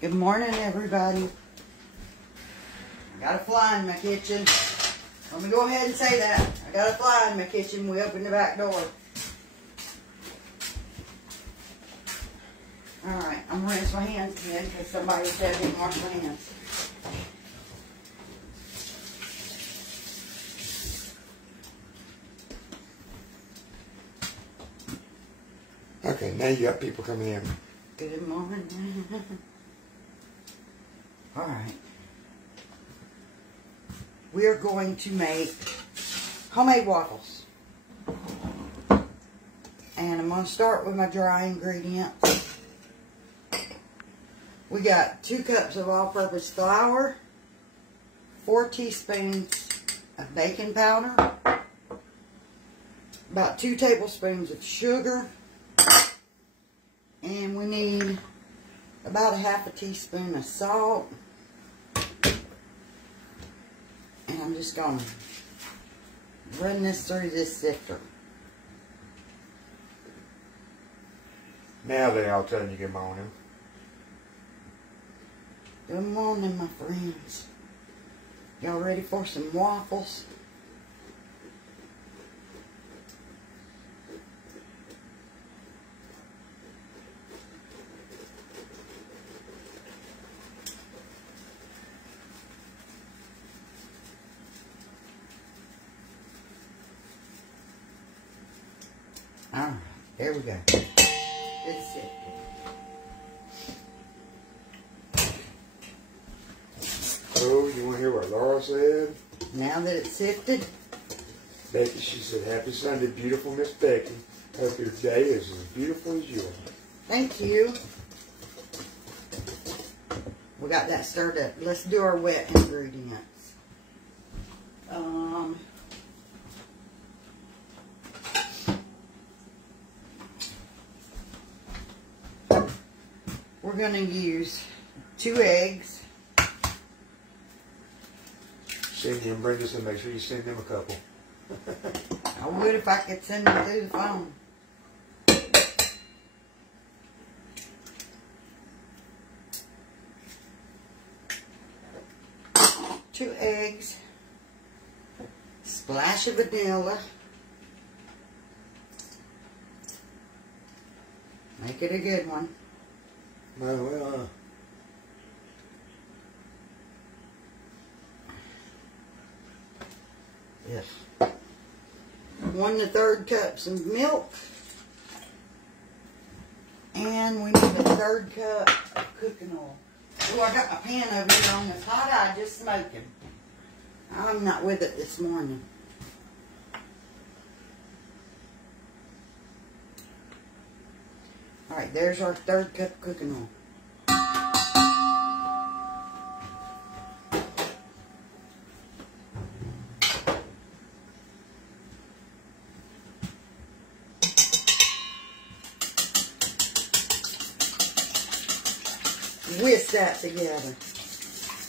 Good morning, everybody. I got a fly in my kitchen. Let me go ahead and say that. I got a fly in my kitchen. We opened the back door. Alright, I'm going to rinse my hands again because somebody said I didn't wash my hands. Okay, now you got people coming in. Good morning. Alright. We are going to make homemade waffles. And I'm going to start with my dry ingredients. We got 2 cups of all-purpose flour, 4 teaspoons of baking powder, about 2 tablespoons of sugar, and we need about a half a teaspoon of salt. And I'm just going to run this through this sifter. Now they all telling you good morning. Good morning, my friends. Y'all ready for some waffles? Alright, there we go. It's it. Oh, you want to hear what Laura said? Now that it's sifted, Becky, she said, "Happy Sunday, beautiful Miss Becky. Hope your day is as beautiful as yours." thank you. We got that stirred up. Let's do our wet ingredients. We're going to use 2 eggs. Cindy and Brenda said, make sure you send them a couple. I would if I could send them through the phone. Two eggs, splash of vanilla, make it a good one. Well, Yes. 1 1/3 cups of milk, and we need a 1/3 cup of cooking oil. Oh, I got my pan over here on this hot eye just smoking. I'm not with it this morning. Alright, there's our 1/3 cup of cooking oil. Whisk that together.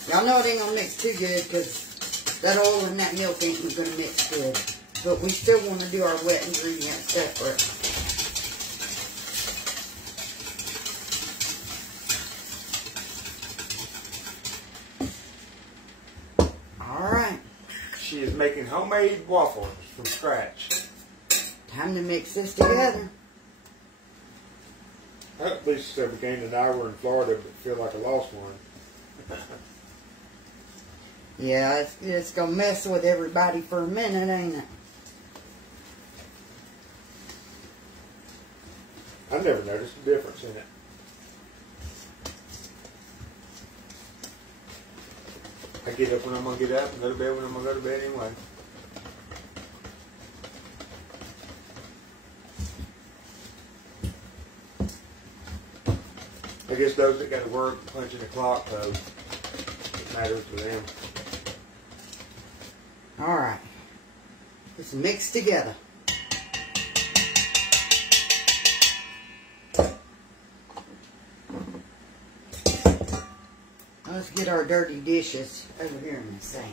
Y'all know it ain't gonna mix too good because that oil and that milk ain't gonna mix good. But we still want to do our wet ingredients separate. Alright. she is making homemade waffles from scratch. Time to mix this together. At least we gained an hour in Florida, but feel like a lost one. Yeah, it's gonna mess with everybody for a minute, ain't it? I never noticed a difference in it. I get up when I'm going to get up and go to bed when I'm going to go to bed anyway. I guess those that got to work punching the clock, though, it matters to them. Alright. Let's mix together. Let's get our dirty dishes over here in the sink.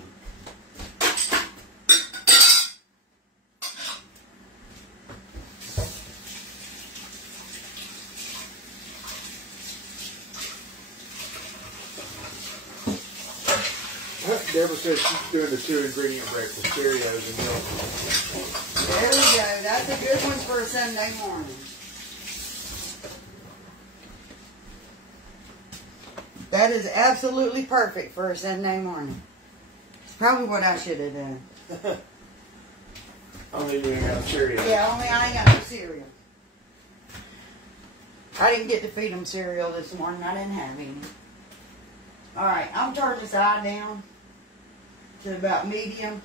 Deborah says she's doing the 2-ingredient breakfast, Cheerios and milk. There we go. That's a good one for a Sunday morning. That is absolutely perfect for a Sunday morning. It's probably what I should have done. Only you ain't got Cheerios. Yeah, only I ain't got no cereal. I didn't get to feed them cereal this morning. I didn't have any. Alright, I'm turning this eye down to about medium.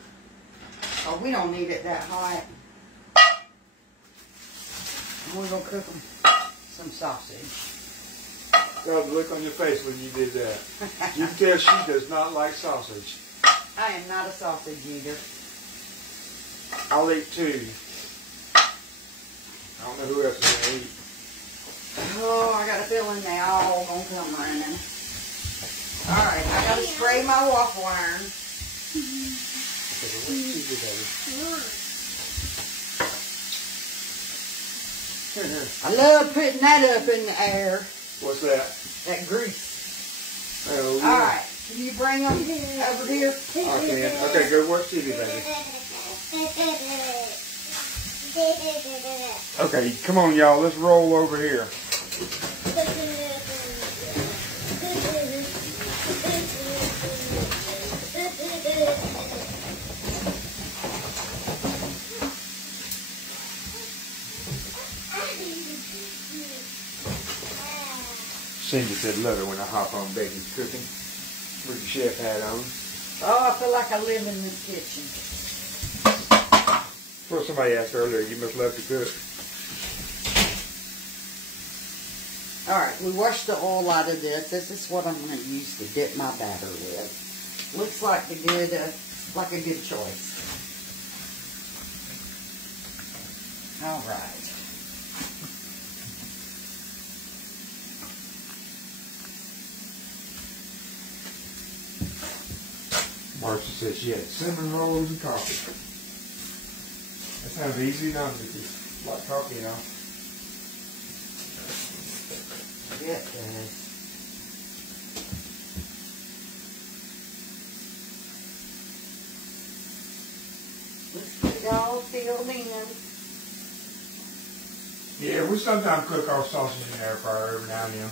Oh, we don't need it that hot. And we're going to cook them some sausage. God, the look on your face when you did that. You can tell she does not like sausage. I am not a sausage eater. I'll eat 2. I don't know who else is going to eat. Oh, I got a feeling they all going to come running. Alright, I got to spray my waffle iron. I love putting that up in the air. What's that? That grease. Oh, yeah. Alright, can you bring them over here? I can. Okay, go watch TV, baby. Okay, come on, y'all. Let's roll over here. Cindy said, love it when I hop on baby's cooking with the chef hat on. Oh, I feel like I live in this kitchen. Well, somebody asked earlier, you must love to cook. Alright, we washed the oil out of this. This is what I'm going to use to dip my batter with. Looks like a good choice. Alright. Marcia said she had cinnamon rolls and coffee. That sounds easy enough with this like coffee, you know. Yeah, it does. Let's get it all filled in. Yeah, we sometimes cook our sausage in the air fryer every now and then.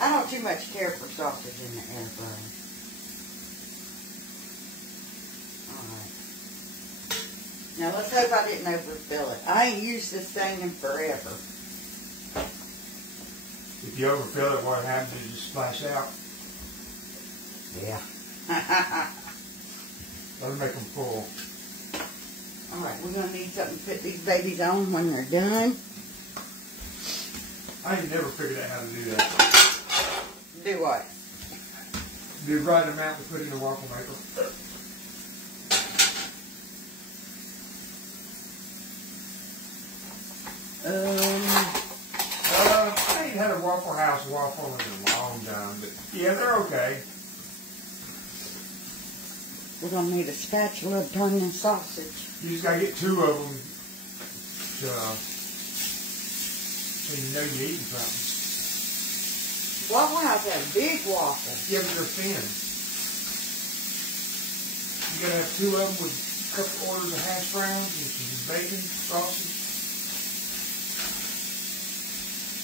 I don't too much care for sausage in the air fryer. Alright. Now let's hope I didn't overfill it. I ain't used this thing in forever. If you overfill it, what happens is you splash out. Yeah. That'll make them full. Alright, we're going to need something to put these babies on when they're done. I ain't never figured out how to do that. Do what? The right amount to put in the waffle maker. I ain't had a Waffle House waffle in a long time, but yeah, they're okay. We're going to need a spatula to turn this sausage. You just got to get 2 of them so you know you're eating something. Waffle House has big waffles. Yeah, but they're thin. You got to have 2 of them with a couple orders of hash browns and some bacon, sausage,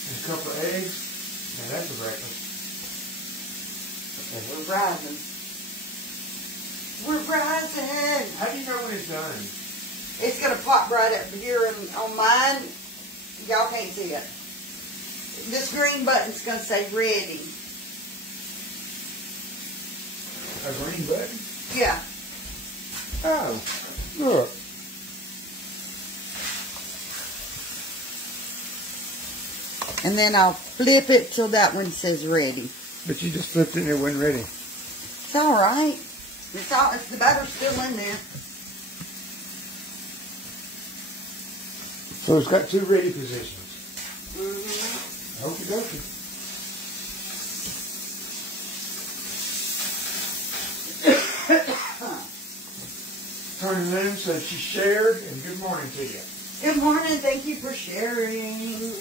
and a couple of eggs. Now that's a breakfast. Okay, we're rising. We're rising. How do you know when it's done? It's going to pop right up here on mine. Y'all can't see it. This green button's going to say ready. A green button? Yeah. Oh, look. And then I'll flip it till that one says ready. But you just flipped it and it wasn't ready. It's all right. The butter's still in there. So it's got 2 ready positions. Mm-hmm. Okie dokie. Turning in says she shared, and good morning to you. Good morning. Thank you for sharing.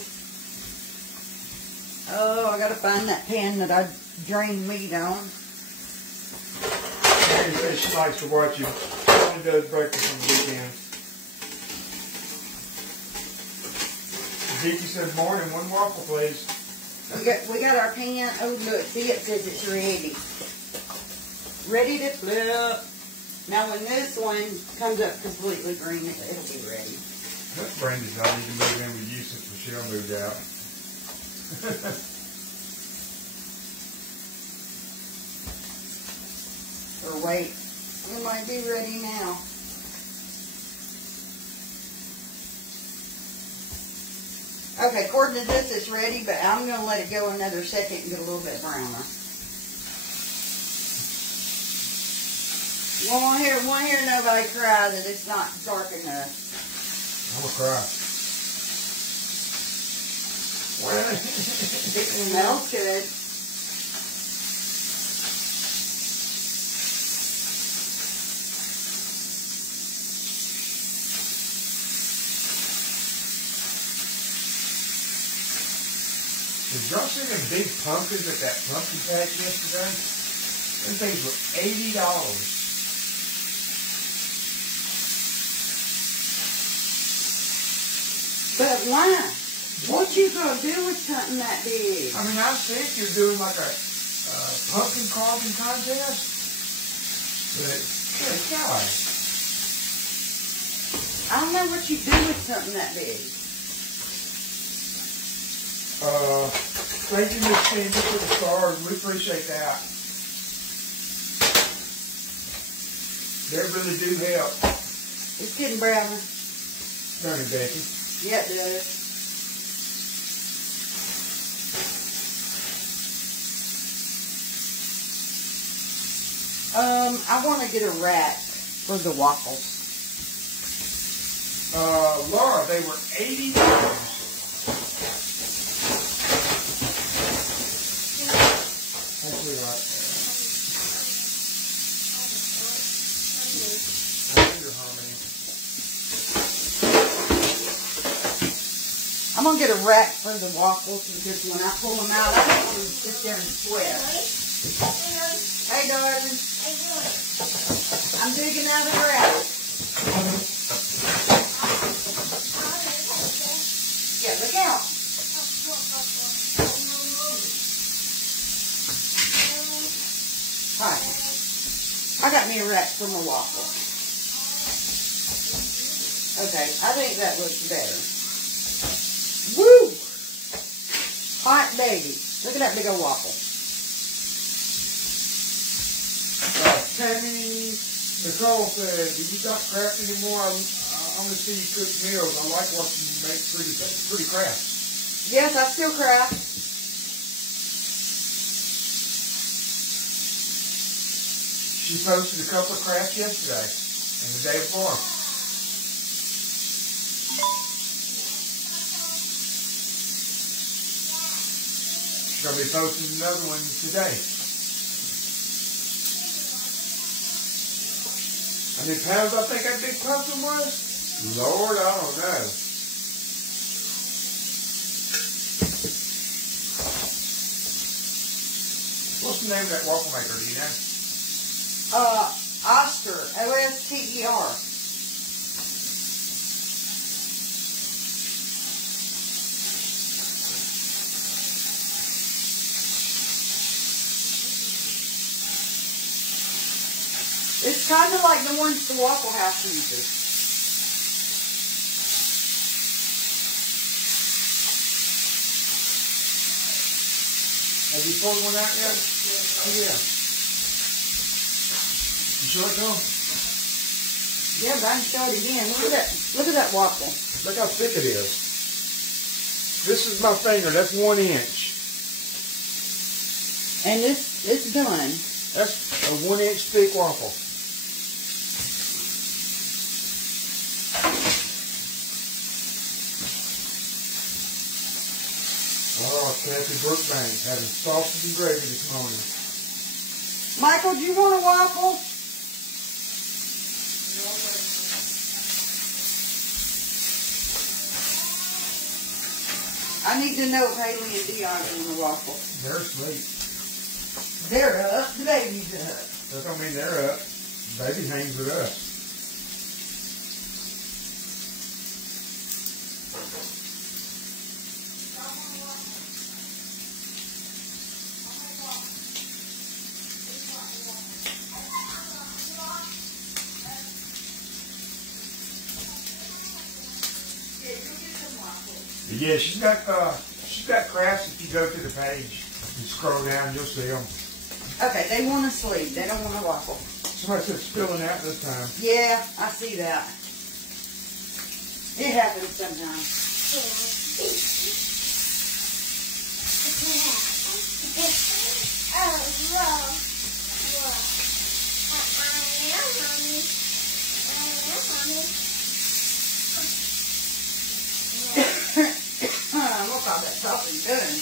Oh, I got to find that pan that I drained meat on. Mary says she likes to watch you. She only does breakfast on the weekends. Vicky said, morning, one waffle, please. We got our pan. Oh, look. See, it says it's ready. Ready to flip. Now, when this one comes up completely green, it'll be ready. That's Brandy's not need to move in with you since Michelle moved out. Or wait. It might be ready now. Okay, according to this, it's ready, but I'm going to let it go another second and get a little bit browner. Won't hear nobody cry that it's not dark enough. I'm going to cry. It smells good. Did y'all see them big pumpkins at that pumpkin patch yesterday? Them things were $80. But why? What you gonna do with something that big? I mean, I think you're doing like a pumpkin carving contest. But, good God. I don't know what you do with something that big. Thank you, Miss Cindy, for the stars. We appreciate that. They really do help. It's getting browner. Don't it, Becky? Yeah, it does. I want to get a rack for the waffles. Laura, they were $80. Actually, right there. I wonder how many. I'm going to get a rack for the waffles because when I pull them out, I don't want them to sit there and sweat. Hey, darling. I'm digging out of the rack. Yeah, look out. All right. I got me a rack for my waffle. Okay, I think that looks better. Woo! Hot baby. Look at that big old waffle. Tammy Nicole said, "Do you not craft anymore? I'm going to see you cook meals. I like watching you make pretty crafts." Yes, I still craft. She posted a couple of crafts yesterday and the day before. She's going to be posting another one today. How many pounds I think that big pumpkin was? Lord, I don't know. What's the name of that waffle maker, do you know? Oster. O-S-T-E-R. It's kind of like the ones the Waffle House uses. Have you pulled one out yet? Oh, yeah. You sure it's on? Yeah, but I can show it again. Look at that. Look at that waffle. Look how thick it is. This is my finger. That's 1 inch. And it's done. That's a 1 inch thick waffle. Oh, Kathy Brookbank having sausage and gravy this morning. Michael, do you want a waffle? I need to know if Haley and Dion want a waffle. They're asleep. They're up. The baby's up. That don't mean they're up. Baby hangs with us. Yeah, she's got crafts. If you go to the page and scroll down, you'll see them. Okay, they want to sleep. They don't want to waffle. Somebody said spilling out this time. Yeah, I see that. It happens sometimes. Look how that sausage done.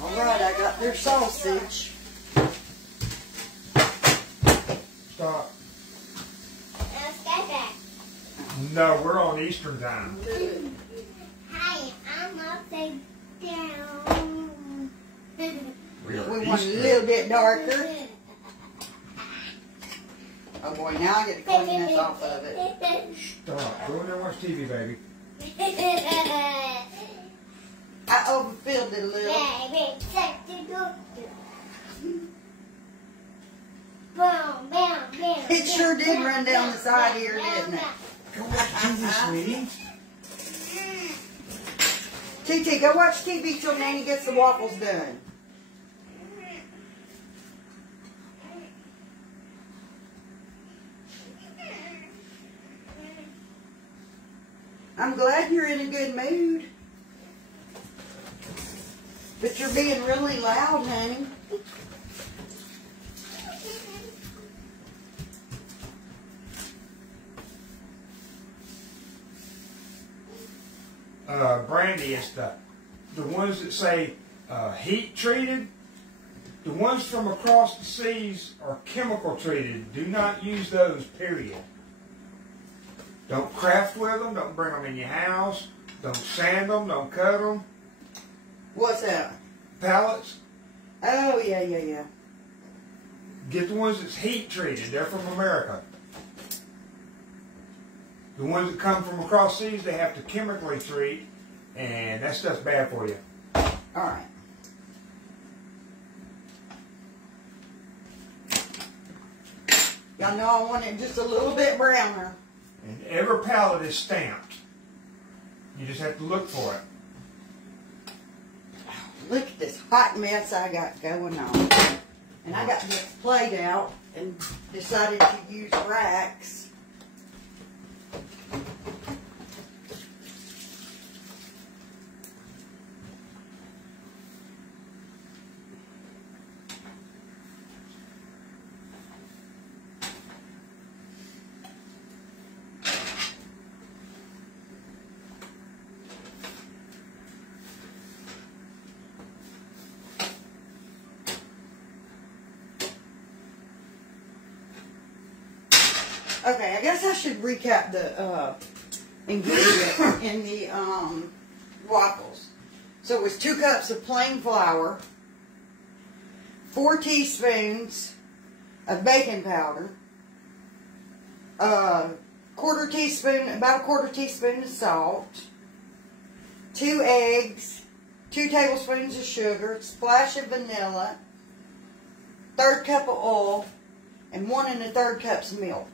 Alright, I got their sausage. Stop. No, we're on Eastern time. Hi, I'm upside down. We want a little bit darker. Oh boy, now I get to clean this off of it. Stop. Go in there and watch TV, baby. I overfilled it a little. It sure did run down the side here, didn't it? Go watch TV, sweetie. TT, go watch TV till Nanny gets the waffles done. I'm glad you're in a good mood. But you're being really loud, honey. Brandy, it's the ones that say heat treated. The ones from across the seas are chemical treated. Do not use those, period. Don't craft with them. Don't bring them in your house. Don't sand them. Don't cut them. What's that? Pallets. Oh, yeah. Get the ones that's heat treated. They're from America. The ones that come from across seas, they have to chemically treat, and that stuff's bad for you. All right. Y'all know I want it just a little bit browner. And every pallet is stamped. You just have to look for it. Look at this hot mess I got going on. And I got this plate out and decided to use racks. Okay, I guess I should recap the ingredient in the waffles. So it was 2 cups of plain flour, 4 teaspoons of baking powder, about a quarter teaspoon of salt, 2 eggs, 2 tablespoons of sugar, a splash of vanilla, 1/3 cup of oil, and 1 1/3 cups of milk.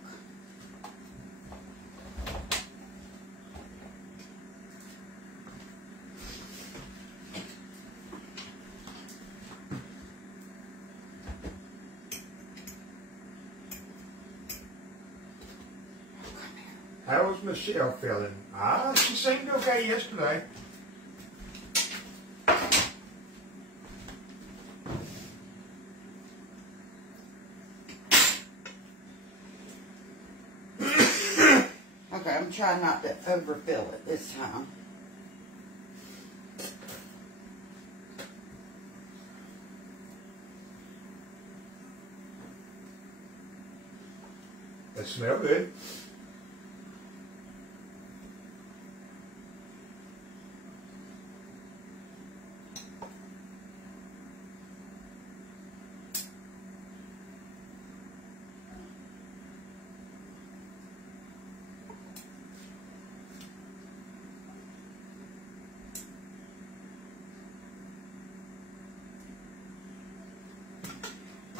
How was Michelle feeling? She seemed okay yesterday. Okay, I'm trying not to overfill it this time. They smell good.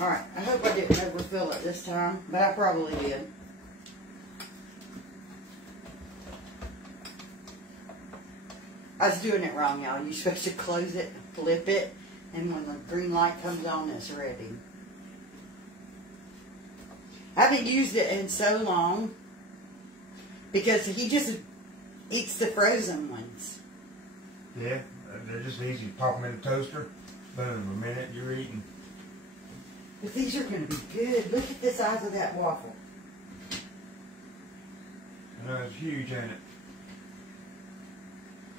Alright, I hope I didn't overfill it this time, but I probably did. I was doing it wrong, y'all. You're supposed to close it, flip it, and when the green light comes on, it's ready. I haven't used it in so long because he just eats the frozen ones. Yeah, they're just easy. Pop them in the toaster, boom, a minute you're eating. But these are going to be good. Look at the size of that waffle. I know it's huge, ain't it?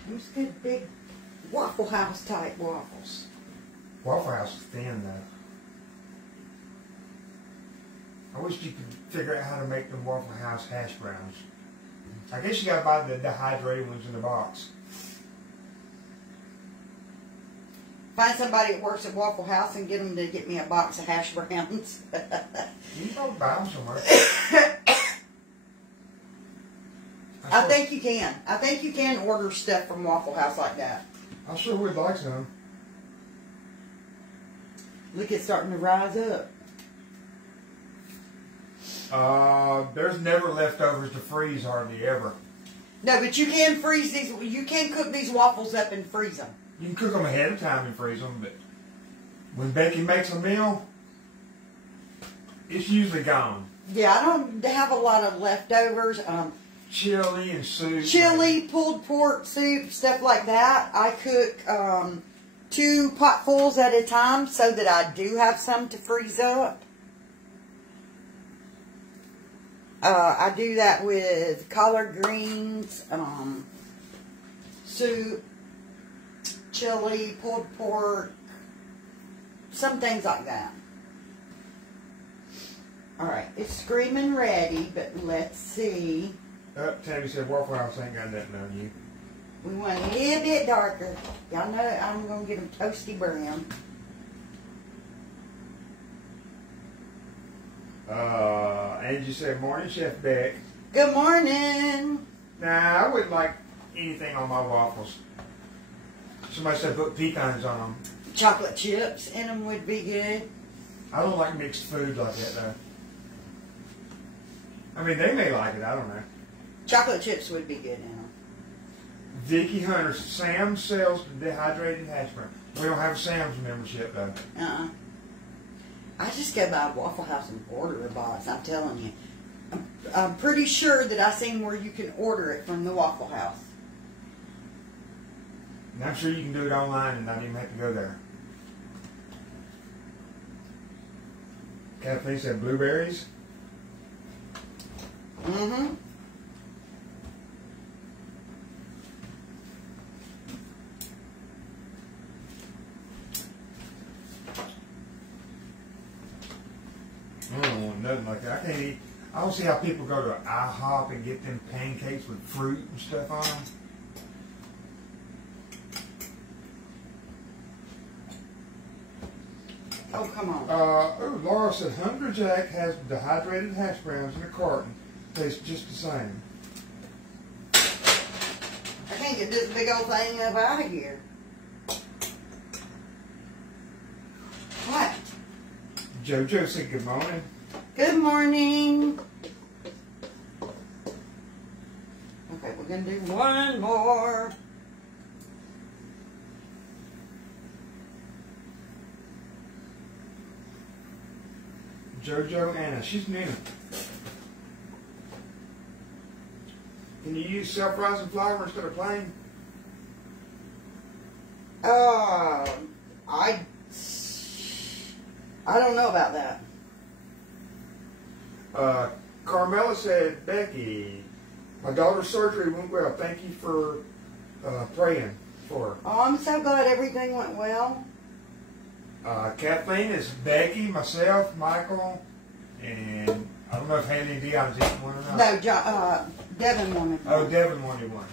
Those good big Waffle House type waffles. Waffle House is thin though. I wish you could figure out how to make them Waffle House hash browns. I guess you gotta buy the dehydrated ones in the box. Find somebody that works at Waffle House and get them to get me a box of hash browns. You can probably buy them somewhere. I think you can. I think you can order stuff from Waffle House like that. I sure would like some. Look, it's starting to rise up. There's never leftovers to freeze hardly ever. No, but you can freeze these. You can cook these waffles up and freeze them. You can cook them ahead of time and freeze them, but when Becky makes a meal, it's usually gone. Yeah, I don't have a lot of leftovers. Chili and soup. Chili, pulled pork soup, stuff like that. I cook 2 potfuls at a time so that I do have some to freeze up. I do that with collard greens, soup, chili, pulled pork, some things like that. Alright, it's screaming ready, but let's see. Tammy said Waffle House ain't got nothing on you. We want a little bit darker. Y'all know I'm going to get them toasty brown. Angie said, morning, Chef Beck. Good morning. Nah, I wouldn't like anything on my waffles. Somebody said put pecans on them. Chocolate chips in them would be good. I don't like mixed food like that, though. I mean, they may like it. I don't know. Chocolate chips would be good in them. Vicky Hunter, Sam sells the dehydrated hash brown. We don't have a Sam's membership, though. I just go by Waffle House and order a box. I'm telling you. I'm pretty sure that I seen where you can order it from the Waffle House. And I'm sure you can do it online and not even have to go there. Kathleen said blueberries. Mm-hmm. I don't want nothing like that. I can't eat. I don't see how people go to IHOP and get them pancakes with fruit and stuff on them. Oh, come on. Laura said Hungry Jack has dehydrated hash browns in a carton. Tastes just the same. I can't get this big old thing up out of here. What? JoJo said good morning. Good morning. Okay, we're going to do one more. JoJo Anna, she's new. Can you use self-rising flour instead of plain? I don't know about that. Carmela said, Becky, my daughter's surgery went well. Thank you for praying for her. Oh, I'm so glad everything went well. Kathleen is Becky, myself, Michael, and I don't know if Haley and Dion's eating one or not. No, Devin wanted one. Oh, Devin wanted one.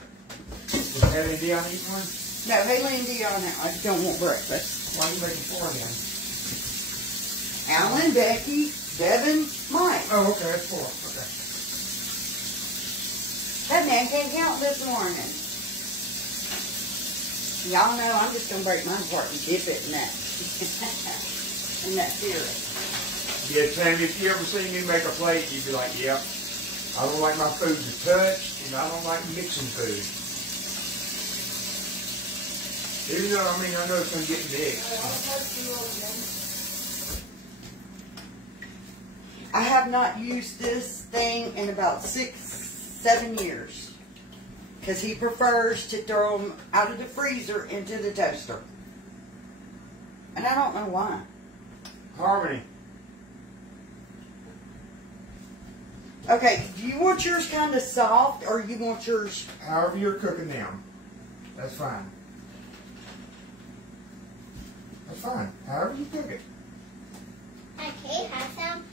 Is Haley and Dion eating one? No, Haley and Dion don't want breakfast. Why are you making 4 then? Alan, Becky, Devin, Mike. Oh, okay, that's 4. Okay. That man can't count this morning. Y'all know I'm just gonna break mine apart and dip it in that in that syrup. Yeah, Tammy, if you ever see me make a plate, you'd be like, yep, I don't like my food to touch, and I don't like mixing food. Even though, I mean, I know it's going to get mixed. I have not used this thing in about 6-7 years. Because he prefers to throw them out of the freezer into the toaster. And I don't know why. Harmony. Okay, do you want yours kind of soft or you want yours... However you're cooking them, that's fine. That's fine. However you cook it. Okay, have some.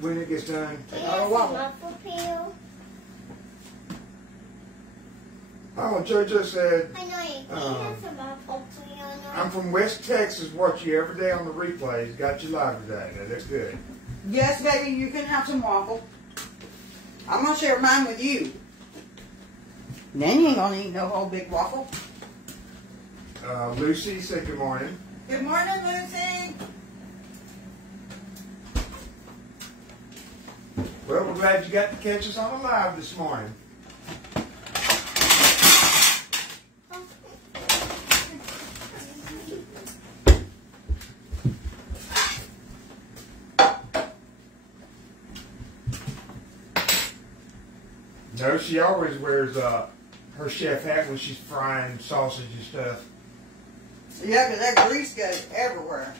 When it gets done. Can you have some waffle peel? Oh, JoJo said, I know you. Can you have some waffle peel? I'm from West Texas, watch you every day on the replays. Got you live today. That looks good. Yes, baby, you can have some waffle. I'm going to share mine with you. Then you ain't going to eat no whole big waffle. Lucy said good morning. Good morning, Lucy. Well, we're glad you got to catch us on the live this morning. No, she always wears her chef hat when she's frying sausage and stuff. Yeah, because that grease goes everywhere.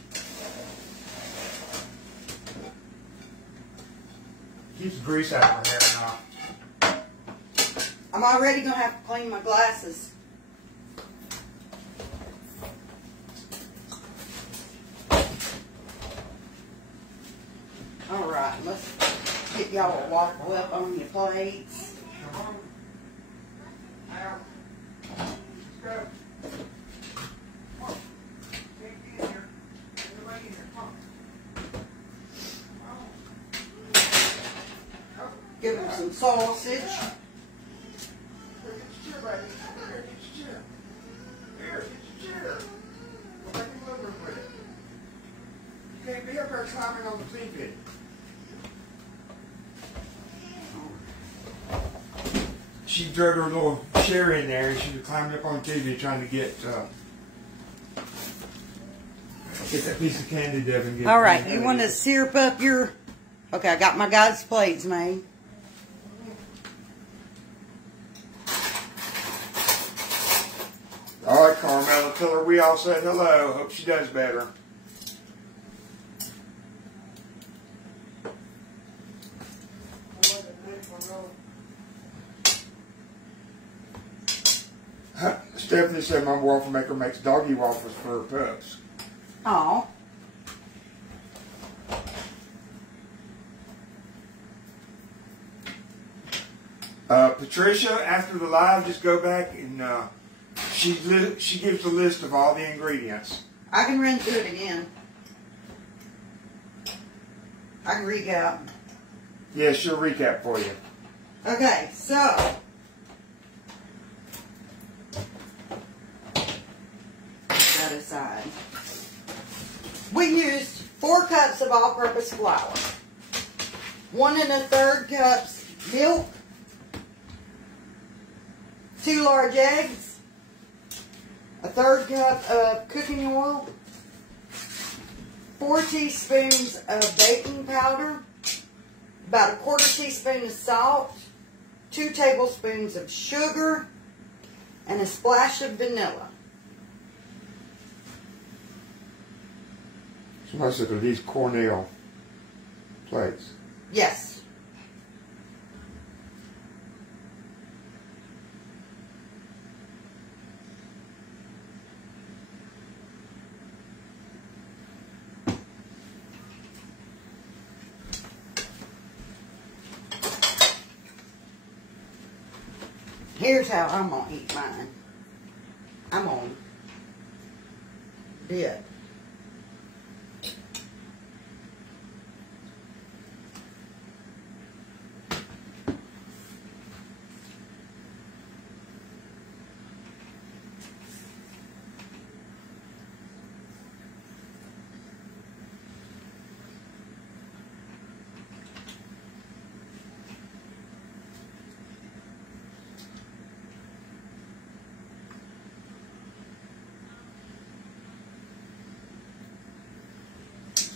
Keeps the grease out of her hair now. I'm already going to have to clean my glasses. All right, let's get y'all a waffle up on your plates. Come on. Out. Let's go. Come on. Can't be in here. Everybody in here. Come on. Give them some sausage. Here, get your chair, buddy. Here, get your chair. Here, get your chair. Go back in the living room with it. You can't be up there climbing on the TV. She drug her little chair in there and she was climbing up on the TV trying to get that piece of candy, Devin. All right, you want to syrup up your... Okay, I got my guys' plates made. All right, Carmela, tell her we all said hello. Hope she does better. Stephanie said my waffle maker makes doggy waffles for her pups. Aw. Patricia, after the live, just go back and she gives a list of all the ingredients. I can run through it again. I can recap. Yeah, she'll recap for you. Okay, so... that aside. We used 4 cups of all-purpose flour. 1 1/3 cups milk. 2 large eggs. 1/3 cup of cooking oil. 4 teaspoons of baking powder. About 1/4 teaspoon of salt. 2 tablespoons of sugar. And a splash of vanilla. Somebody said are these Cornell plates? Yes. Here's how I'm going to eat mine. I'm going to dip.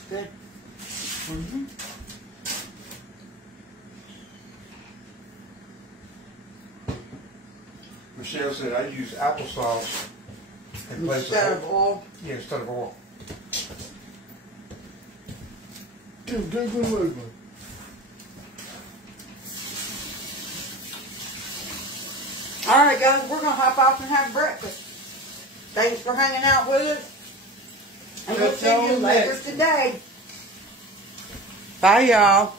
Good. Mm-hmm. Michelle said I use applesauce in place Instead of oil. Yeah, instead of oil. All right, guys, we're going to hop off and have breakfast. Thanks for hanging out with us. And we'll see you later today. Bye, y'all.